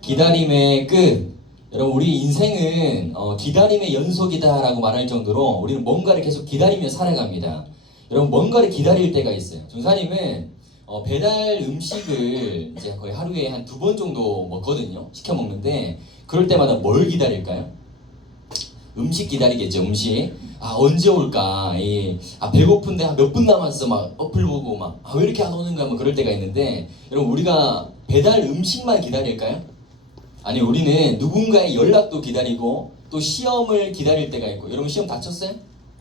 기다림의 끝. 여러분, 우리 인생은 기다림의 연속이다라고 말할 정도로 우리는 뭔가를 계속 기다리며 살아갑니다. 여러분, 뭔가를 기다릴 때가 있어요. 전사님은 배달 음식을 이제 거의 하루에 한 2번 정도 먹거든요. 시켜 먹는데 그럴 때마다 뭘 기다릴까요? 음식 기다리겠죠. 음식. 언제 올까? 배고픈데 몇 분 남았어. 막 어플 보고 막 왜 이렇게 안 오는가? 뭐 그럴 때가 있는데, 여러분, 우리가 배달 음식만 기다릴까요? 아니, 우리는 누군가의 연락도 기다리고 또 시험을 기다릴 때가 있고. 여러분, 시험 다 쳤어요?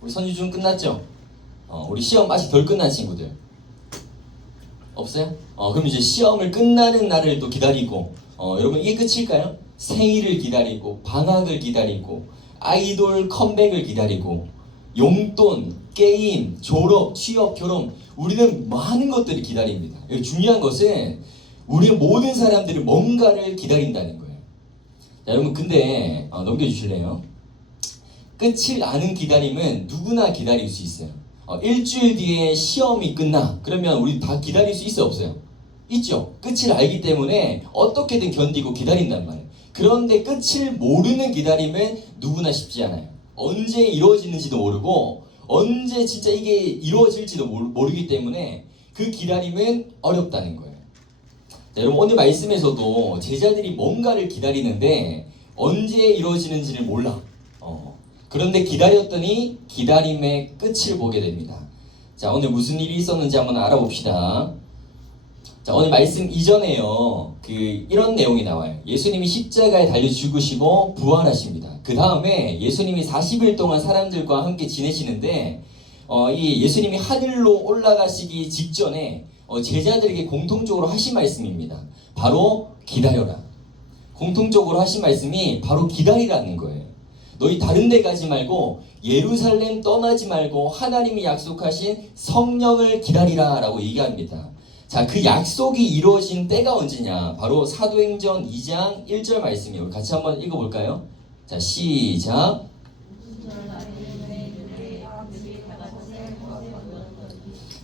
우리 선유준 끝났죠? 우리 시험 아직 덜 끝난 친구들 없어요? 그럼 이제 시험을 끝나는 날을 또 기다리고, 여러분, 이게 끝일까요? 생일을 기다리고, 방학을 기다리고, 아이돌 컴백을 기다리고, 용돈, 게임, 졸업, 취업, 결혼, 우리는 많은 것들을 기다립니다. 중요한 것은 우리 모든 사람들이 뭔가를 기다린다는 거예요. 자, 여러분, 근데 넘겨주실래요? 끝을 아는 기다림은 누구나 기다릴 수 있어요. 일주일 뒤에 시험이 끝나. 그러면 우리 다 기다릴 수 있어요, 없어요? 있죠. 끝을 알기 때문에 어떻게든 견디고 기다린단 말이에요. 그런데 끝을 모르는 기다림은 누구나 쉽지 않아요. 언제 이루어지는지도 모르고 언제 진짜 이게 이루어질지도 모르기 때문에 그 기다림은 어렵다는 거예요. 자, 여러분, 오늘 말씀에서도 제자들이 뭔가를 기다리는데 언제 이루어지는지를 몰라. 그런데 기다렸더니 기다림의 끝을 보게 됩니다. 자, 오늘 무슨 일이 있었는지 한번 알아봅시다. 자, 오늘 말씀 이전에요, 이런 내용이 나와요. 예수님이 십자가에 달려 죽으시고 부활하십니다. 그 다음에 예수님이 40일 동안 사람들과 함께 지내시는데, 이 예수님이 하늘로 올라가시기 직전에 제자들에게 공통적으로 하신 말씀입니다. 바로 기다려라. 공통적으로 하신 말씀이 바로 기다리라는 거예요. 너희 다른 데 가지 말고 예루살렘 떠나지 말고 하나님이 약속하신 성령을 기다리라 라고 얘기합니다. 자, 그 약속이 이루어진 때가 언제냐? 바로 사도행전 2장 1절 말씀이에요. 같이 한번 읽어볼까요? 자, 시작.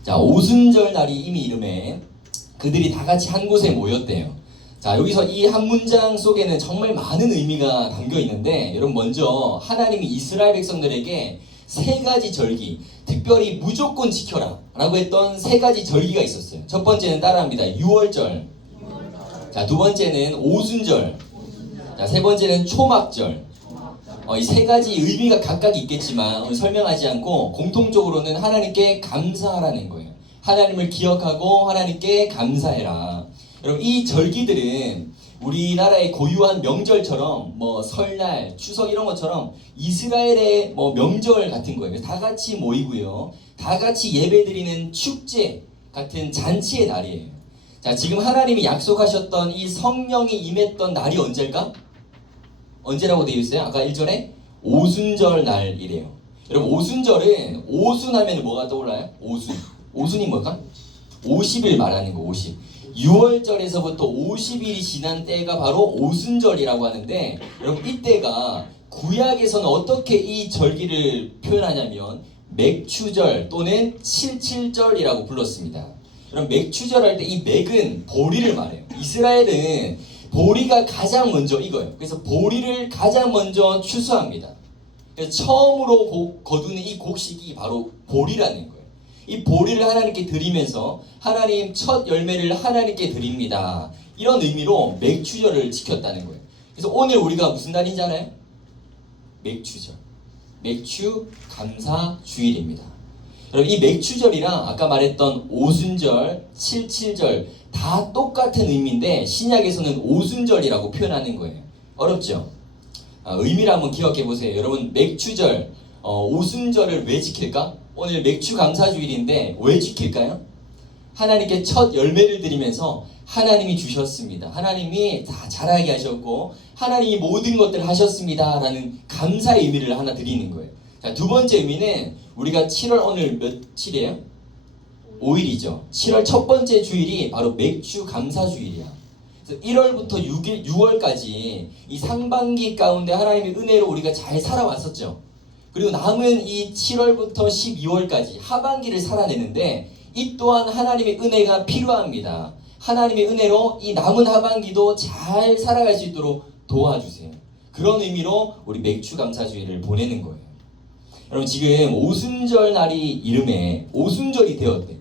자, 오순절 날이 이미 이름에 그들이 다 같이 한 곳에 모였대요. 자, 여기서 이 한 문장 속에는 정말 많은 의미가 담겨 있는데, 여러분, 먼저 하나님이 이스라엘 백성들에게 3가지 절기, 특별히 무조건 지켜라 라고 했던 3가지 절기가 있었어요. 첫 번째는 따라합니다. 유월절. 자, 두 번째는 오순절. 자, 세 번째는 초막절. 이 3가지 의미가 각각 있겠지만 오늘 설명하지 않고 공통적으로는 하나님께 감사하라는 거예요. 하나님을 기억하고 하나님께 감사해라. 여러분, 이 절기들은 우리나라의 고유한 명절처럼 설날, 추석 이런 것처럼 이스라엘의 명절 같은 거예요. 다 같이 모이고요. 다 같이 예배드리는 축제 같은 잔치의 날이에요. 자, 지금 하나님이 약속하셨던 이 성령이 임했던 날이 언제일까? 언제라고 되어 있어요? 아까 1절에 오순절 날이래요. 여러분, 오순절은 오순하면 뭐가 떠올라요? 오순. 오순이 뭘까? 50일 말하는 거, 50. 6월절에서부터 50일이 지난 때가 바로 오순절이라고 하는데, 여러분, 이때가 구약에서는 어떻게 이 절기를 표현하냐면 맥추절 또는 칠칠절이라고 불렀습니다. 여러분, 맥추절 할 때 이 맥은 보리를 말해요. 이스라엘은 보리가 가장 먼저 익어요. 그래서 보리를 가장 먼저 추수합니다. 그래서 처음으로 거두는 이 곡식이 바로 보리라는 거예요. 이 보리를 하나님께 드리면서 하나님 첫 열매를 하나님께 드립니다. 이런 의미로 맥추절을 지켰다는 거예요. 그래서 오늘 우리가 무슨 날인지 알아요? 맥추절. 맥추 감사 주일입니다. 여러분, 이 맥추절이랑 아까 말했던 오순절, 칠칠절 다 똑같은 의미인데 신약에서는 오순절이라고 표현하는 거예요. 어렵죠? 의미를 한번 기억해 보세요. 여러분, 맥추절, 오순절을 왜 지킬까? 오늘 맥추 감사주일인데 왜 지킬까요? 하나님께 첫 열매를 드리면서 하나님이 주셨습니다. 하나님이 다 자라게 하셨고 하나님이 모든 것들을 하셨습니다 라는 감사의 의미를 하나 드리는 거예요. 자, 두 번째 의미는 우리가 7월 오늘 며칠이에요? 5일이죠. 7월 첫 번째 주일이 바로 맥추 감사주일이야. 그래서 1월부터 6월까지 이 상반기 가운데 하나님의 은혜로 우리가 잘 살아왔었죠. 그리고 남은 이 7월부터 12월까지 하반기를 살아내는데 이 또한 하나님의 은혜가 필요합니다. 하나님의 은혜로 이 남은 하반기도 잘 살아갈 수 있도록 도와주세요. 그런 의미로 우리 맥주 감사주의를 보내는 거예요. 여러분 지금 오순절 날이 이름에 오순절이 되었대요.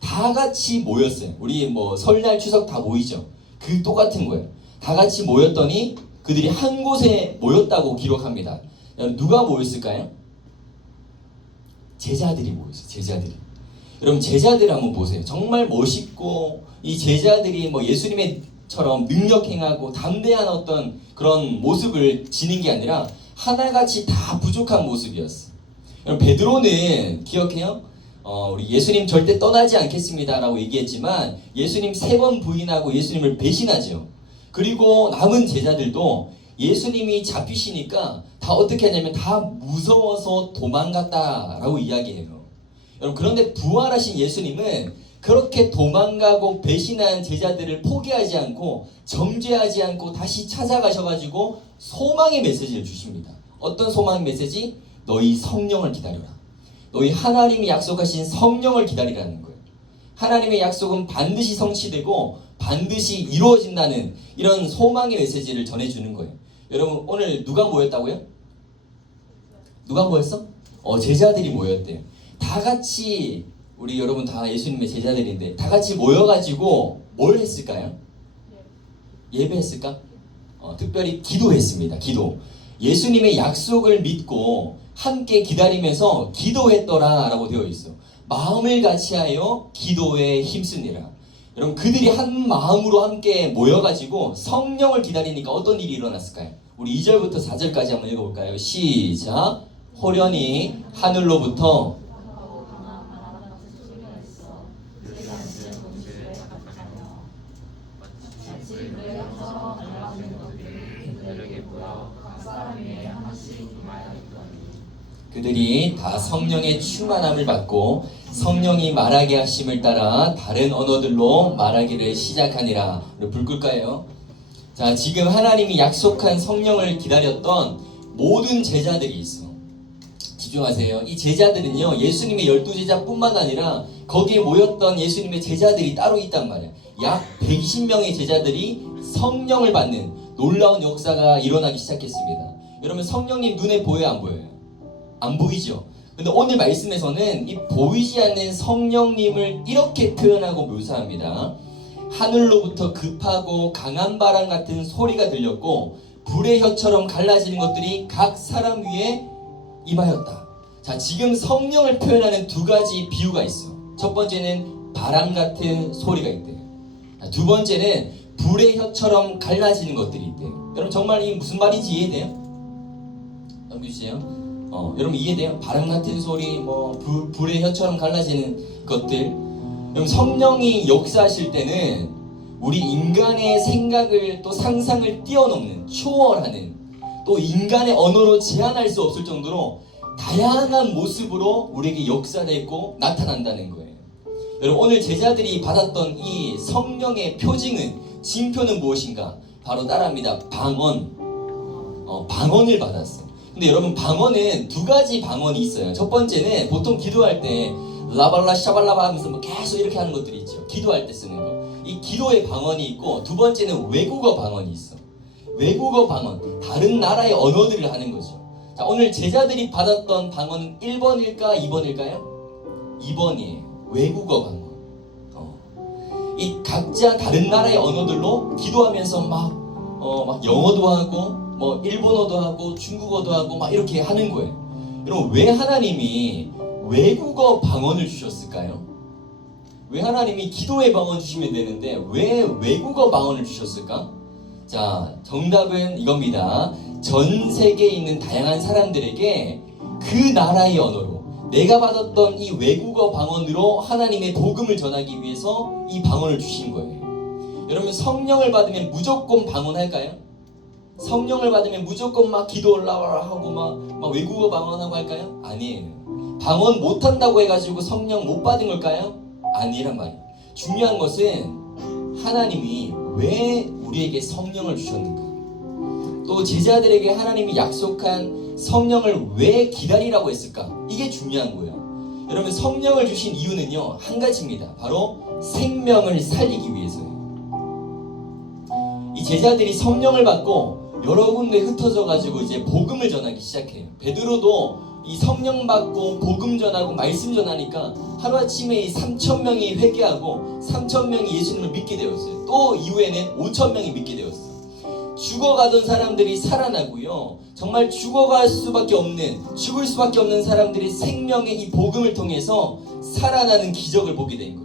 다 같이 모였어요. 우리 뭐 설날 추석 다 모이죠. 그 똑같은 거예요. 다 같이 모였더니 그들이 한 곳에 모였다고 기록합니다. 여러분 누가 모였을까요? 제자들이 모였어요. 제자들이. 여러분 제자들 한번 보세요. 정말 멋있고 이 제자들이 뭐 예수님처럼 능력 행하고 담대한 어떤 그런 모습을 지닌 게 아니라 하나같이 다 부족한 모습이었어. 여러분 베드로는 기억해요? 우리 예수님 절대 떠나지 않겠습니다라고 얘기했지만 예수님 3번 부인하고 예수님을 배신하죠. 그리고 남은 제자들도 예수님이 잡히시니까 다 어떻게 하냐면 다 무서워서 도망갔다라고 이야기해요. 여러분 그런데 부활하신 예수님은 그렇게 도망가고 배신한 제자들을 포기하지 않고 정죄하지 않고 다시 찾아가셔가지고 소망의 메시지를 주십니다. 어떤 소망의 메시지? 너희 성령을 기다려라. 너희 하나님이 약속하신 성령을 기다리라는 거예요. 하나님의 약속은 반드시 성취되고 반드시 이루어진다는 이런 소망의 메시지를 전해주는 거예요. 여러분 오늘 누가 모였다고요? 누가 모였어? 제자들이 모였대요. 다 같이 우리 여러분 다 예수님의 제자들인데 다 같이 모여가지고 뭘 했을까요? 예배했을까? 특별히 기도했습니다. 기도. 예수님의 약속을 믿고 함께 기다리면서 기도했더라 라고 되어 있어. 마음을 같이하여 기도에 힘쓰니라. 여러분 그들이 한 마음으로 함께 모여가지고 성령을 기다리니까 어떤 일이 일어났을까요? 우리 2절부터 4절까지 한번 읽어볼까요? 시작. 호련히 하늘로부터 그들이 다 성령의 충만함을 받고 성령이 말하게 하심을 따라 다른 언어들로 말하기를 시작하니라. 불 끌까요? 자, 지금 하나님이 약속한 성령을 기다렸던 모든 제자들이 있어. 집중하세요. 이 제자들은요, 예수님의 12제자뿐만 아니라 거기에 모였던 예수님의 제자들이 따로 있단 말이야. 약 120명의 제자들이 성령을 받는 놀라운 역사가 일어나기 시작했습니다. 여러분 성령님 눈에 보여요, 안 보여요? 안 보이죠? 근데 오늘 말씀에서는 이 보이지 않는 성령님을 이렇게 표현하고 묘사합니다. 하늘로부터 급하고 강한 바람 같은 소리가 들렸고 불의 혀처럼 갈라지는 것들이 각 사람 위에 임하였다. 자, 지금 성령을 표현하는 두 가지 비유가 있어. 첫 번째는 바람 같은 소리가 있대요. 두 번째는 불의 혀처럼 갈라지는 것들이 있대요. 여러분 정말 이 무슨 말인지 이해돼요? 넘겨주세요. 여러분 이해돼요? 바람 같은 소리, 불의 혀처럼 갈라지는 것들. 여러분 성령이 역사하실 때는 우리 인간의 생각을 또 상상을 뛰어넘는, 초월하는, 또 인간의 언어로 제한할 수 없을 정도로 다양한 모습으로 우리에게 역사되고 나타난다는 거예요. 여러분 오늘 제자들이 받았던 이 성령의 표징은, 징표는 무엇인가? 바로 따라합니다. 방언. 방언을 받았어. 근데 여러분 방언은 두 가지 방언이 있어요. 첫 번째는 보통 기도할 때 라발라 샤발라바 하면서 계속 이렇게 하는 것들이 있죠. 기도할 때 쓰는 거. 이 기도의 방언이 있고, 두 번째는 외국어 방언이 있어. 외국어 방언, 다른 나라의 언어들을 하는 거죠. 자, 오늘 제자들이 받았던 방언은 1번일까 2번일까요? 2번이에요. 외국어 방언. 이 각자 다른 나라의 언어들로 기도하면서 막 영어도 하고 일본어도 하고 중국어도 하고 막 이렇게 하는 거예요. 여러분 왜 하나님이 외국어 방언을 주셨을까요? 왜 하나님이 기도의 방언 주시면 되는데 왜 외국어 방언을 주셨을까? 자, 정답은 이겁니다. 전 세계에 있는 다양한 사람들에게 그 나라의 언어로, 내가 받았던 이 외국어 방언으로 하나님의 복음을 전하기 위해서 이 방언을 주신 거예요. 여러분 성령을 받으면 무조건 방언할까요? 성령을 받으면 무조건 막 기도 올라와라 하고 막 외국어 방언하고 할까요? 아니에요. 방언 못한다고 해가지고 성령 못 받은 걸까요? 아니란 말이에요. 중요한 것은 하나님이 왜 우리에게 성령을 주셨는가, 또 제자들에게 하나님이 약속한 성령을 왜 기다리라고 했을까? 이게 중요한 거예요. 여러분 성령을 주신 이유는요 한 가지입니다. 바로 생명을 살리기 위해서예요. 제자들이 성령을 받고 여러 군데 흩어져 가지고 이제 복음을 전하기 시작해요. 베드로도 이 성령 받고 복음 전하고 말씀 전하니까 하루아침에 이 3,000명이 회개하고 3,000명이 예수님을 믿게 되었어요. 또 이후에는 5,000명이 믿게 되었어요. 죽어가던 사람들이 살아나고요. 정말 죽을 수밖에 없는 사람들이 생명의 이 복음을 통해서 살아나는 기적을 보게 된 거예요.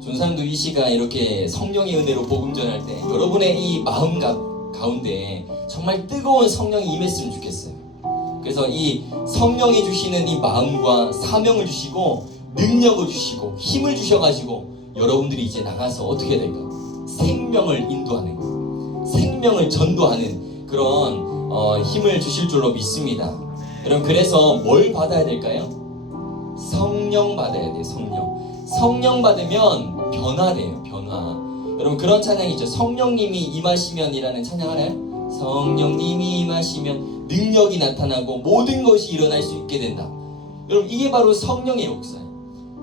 전사님도 이 시간 이렇게 성령의 은혜로 복음 전할 때 여러분의 이 마음 가운데 정말 뜨거운 성령이 임했으면 좋겠어요. 그래서 이 성령이 주시는 이 마음과 사명을 주시고 능력을 주시고 힘을 주셔가지고 여러분들이 이제 나가서 어떻게 해야 될까? 생명을 인도하는 거예요. 생명을 전도하는 그런 힘을 주실 줄로 믿습니다. 여러분, 그래서 뭘 받아야 될까요? 성령 받아야 돼요. 성령 받으면 변화돼요. 변화. 여러분, 그런 찬양이 있죠. 성령님이 임하시면이라는 찬양 알아요? 성령님이 임하시면 능력이 나타나고 모든 것이 일어날 수 있게 된다. 여러분, 이게 바로 성령의 역사예요.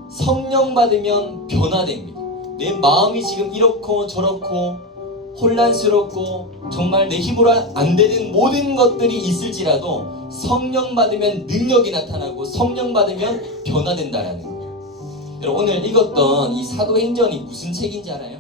성령 받으면 변화됩니다. 내 마음이 지금 이렇고 저렇고 혼란스럽고 정말 내 힘으로 안 되는 모든 것들이 있을지라도 성령 받으면 능력이 나타나고 성령 받으면 변화된다라는 거예요. 여러분, 오늘 읽었던 이 사도행전이 무슨 책인지 알아요?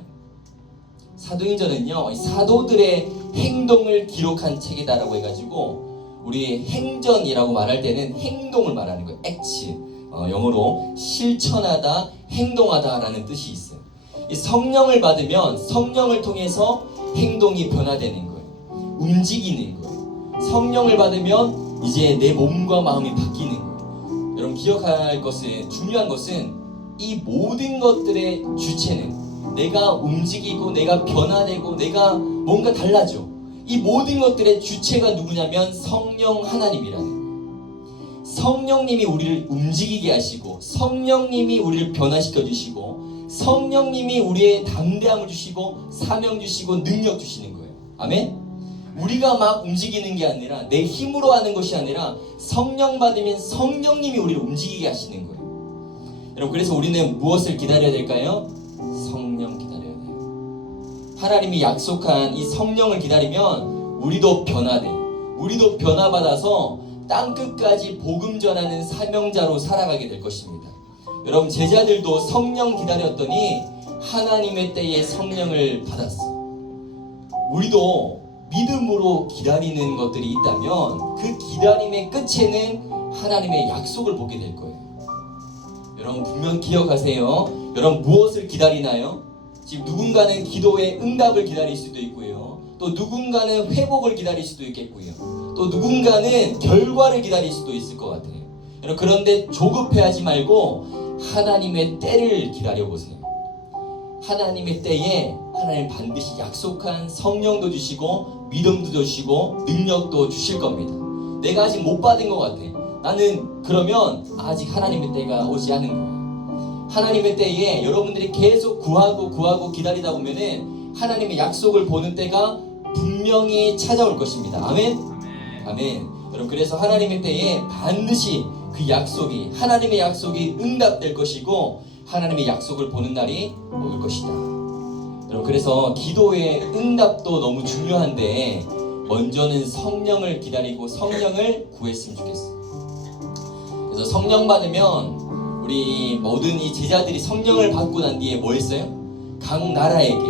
사도행전은요, 사도들의 행동을 기록한 책이다라고 해가지고 우리 행전이라고 말할 때는 행동을 말하는 거예요. 액츠. 영어로 실천하다, 행동하다라는 뜻이 있어요. 이 성령을 받으면 성령을 통해서 행동이 변화되는 거예요. 움직이는 거예요. 성령을 받으면 이제 내 몸과 마음이 바뀌는 거예요. 여러분, 기억할 것은, 중요한 것은 이 모든 것들의 주체는 내가 움직이고 내가 변화되고 내가 뭔가 달라져. 이 모든 것들의 주체가 누구냐면 성령 하나님이라는 거예요. 성령님이 우리를 움직이게 하시고 성령님이 우리를 변화시켜 주시고 성령님이 우리의 담대함을 주시고 사명 주시고 능력 주시는 거예요. 아멘? 우리가 막 움직이는 게 아니라 내 힘으로 하는 것이 아니라 성령 받으면 성령님이 우리를 움직이게 하시는 거예요. 여러분, 그래서 우리는 무엇을 기다려야 될까요? 성령 기다려야 돼요. 하나님이 약속한 이 성령을 기다리면 우리도 변화돼요. 우리도 변화받아서 땅끝까지 복음 전하는 사명자로 살아가게 될 것입니다. 여러분, 제자들도 성령 기다렸더니 하나님의 때에 성령을 받았어. 우리도 믿음으로 기다리는 것들이 있다면 그 기다림의 끝에는 하나님의 약속을 보게 될 거예요. 여러분, 분명 기억하세요. 여러분, 무엇을 기다리나요? 지금 누군가는 기도의 응답을 기다릴 수도 있고요. 또 누군가는 회복을 기다릴 수도 있겠고요. 또 누군가는 결과를 기다릴 수도 있을 것 같아요. 여러분, 그런데 조급해하지 말고 하나님의 때를 기다려보세요. 하나님의 때에 하나님 반드시 약속한 성령도 주시고 믿음도 주시고 능력도 주실 겁니다. 내가 아직 못 받은 것 같아. 나는 그러면 아직 하나님의 때가 오지 않은 거예요. 하나님의 때에 여러분들이 계속 구하고 기다리다 보면은 하나님의 약속을 보는 때가 분명히 찾아올 것입니다. 아멘? 아멘. 여러분, 그래서 하나님의 때에 반드시 그 약속이, 하나님의 약속이 응답될 것이고 하나님의 약속을 보는 날이 올 것이다. 여러분, 그래서 기도의 응답도 너무 중요한데 먼저는 성령을 기다리고 성령을 구했으면 좋겠어요. 그래서 성령 받으면 우리 모든 이 제자들이 성령을 받고 난 뒤에 뭐 했어요? 각 나라에게,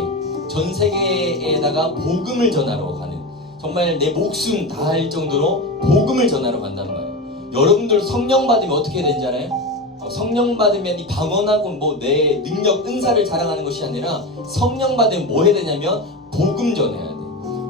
전 세계에다가 복음을 전하러 가는, 정말 내 목숨 다할 정도로 복음을 전하러 간단 말이에요. 여러분들 성령 받으면 어떻게 되는지 알아요? 성령 받으면 이 방언하고 뭐 내 능력, 은사를 자랑하는 것이 아니라 성령 받으면 뭐 해야 되냐면 복음 전해야 돼.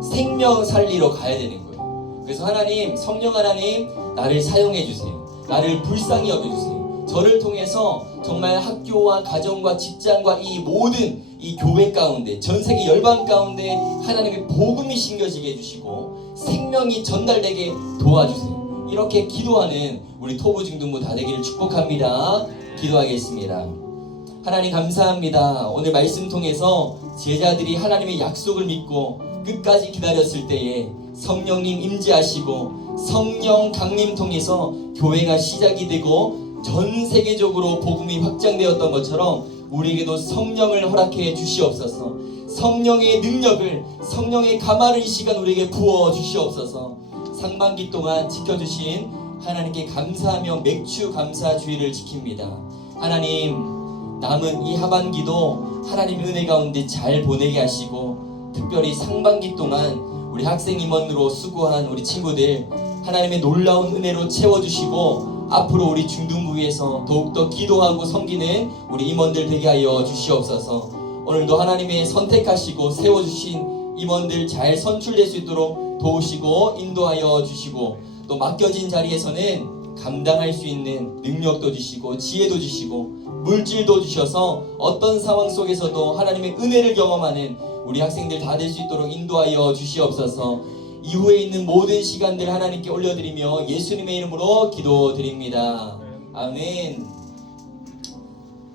생명 살리러 가야 되는 거예요. 그래서 하나님, 성령 하나님, 나를 사용해 주세요. 나를 불쌍히 여겨주세요. 저를 통해서 정말 학교와 가정과 직장과 이 모든 이 교회 가운데, 전 세계 열방 가운데 하나님의 복음이 심겨지게 해주시고 생명이 전달되게 도와주세요. 이렇게 기도하는 우리 토부 중등부 다 되기를 축복합니다. 기도하겠습니다. 하나님, 감사합니다. 오늘 말씀 통해서 제자들이 하나님의 약속을 믿고 끝까지 기다렸을 때에 성령님 임재하시고 성령 강림 통해서 교회가 시작이 되고 전 세계적으로 복음이 확장되었던 것처럼 우리에게도 성령을 허락해 주시옵소서. 성령의 능력을, 성령의 가마를 이 시간 우리에게 부어 주시옵소서. 상반기 동안 지켜주신 하나님께 감사하며 맥주 감사 주의를 지킵니다. 하나님, 남은 이 하반기도 하나님 은혜 가운데 잘 보내게 하시고, 특별히 상반기 동안 우리 학생 임원으로 수고한 우리 친구들 하나님의 놀라운 은혜로 채워주시고, 앞으로 우리 중등부에서 더욱더 기도하고 섬기는 우리 임원들 되게 하여 주시옵소서. 오늘도 하나님의 선택하시고 세워주신 임원들 잘 선출될 수 있도록 도우시고 인도하여 주시고, 또 맡겨진 자리에서는 감당할 수 있는 능력도 주시고 지혜도 주시고 물질도 주셔서 어떤 상황 속에서도 하나님의 은혜를 경험하는 우리 학생들 다 될 수 있도록 인도하여 주시옵소서. 이후에 있는 모든 시간들 하나님께 올려드리며 예수님의 이름으로 기도드립니다. 아멘.